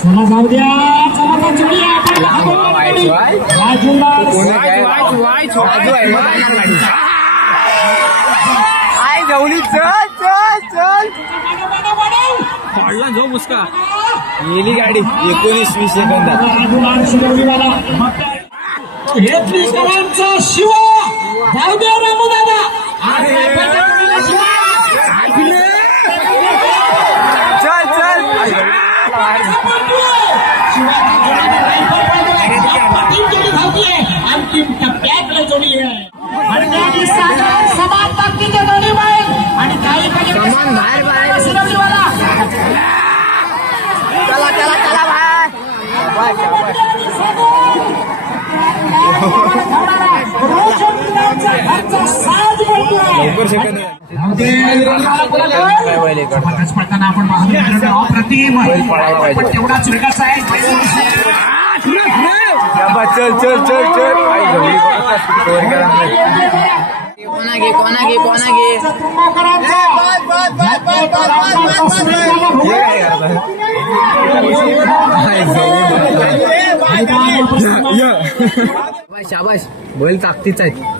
चला जाऊ द्या. चला बाजूला आय जवली? चल चल चल. काढला जो मुसका. गेली गाडी एकोणीस वीस सेकंदात? हे शिव. जाऊ द्या रामू दादा लवकर शक्य चल चल चल चल शाबाश बैल ताकतीच आहेत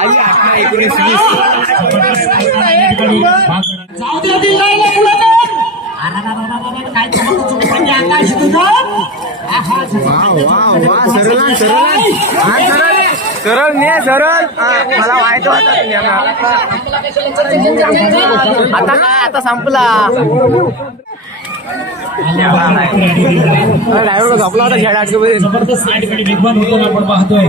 बावीस अठरा एकोणीस सरळ ने सरळ. मला व्हायचं होता आता. काय आता संपला. ड्रायव्हर झोपला होता शेड जबरदस्त साईडकडे होतो आपण पाहतोय.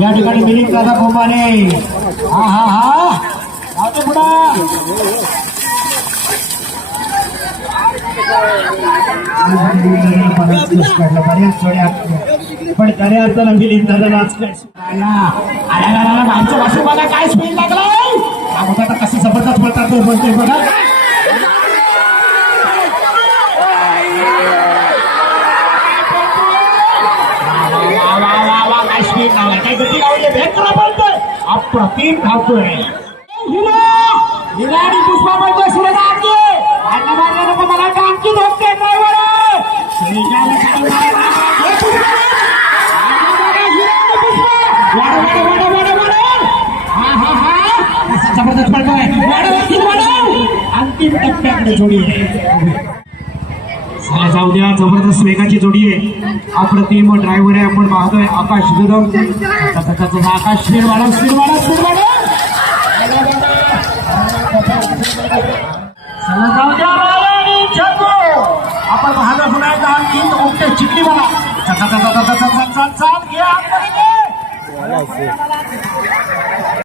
या ठिकाणी मिलिंद दादा कोंबाने. हा हा हा. आता पुढा. बऱ्याच जोड्या पण खऱ्या अर्थानं मिलिंद दादा नाच आमच्या भाषे बघा काय स्पीड लागलाय? आता कसं जबरदस्त बोलतात तो बोलतोय बघा. प्रतिम नावाला काय गती लावले? भेटला बोलतोय अप्रतिम धावतोय. हिरा आणि पुष्पा बोलतोय सुरेश आमचे अन्न मारले नको मला. आणखी धोके ड्रायव्हर! जबरदस्त पडतोय अंतिम टप्प्याकडे जोडी आहे जाऊ द्या जबरदस्त वेगाची जोडी आहे अप्रतिम ड्रायव्हर आहे आपण पाहतोय आकाश गुरव आकाश स्पीड वाढव स्पीड वाढव स्पीड वाढव जाऊ द्या आपण पाहतो पुन्हा एकदा आणखी ओके चिकली मला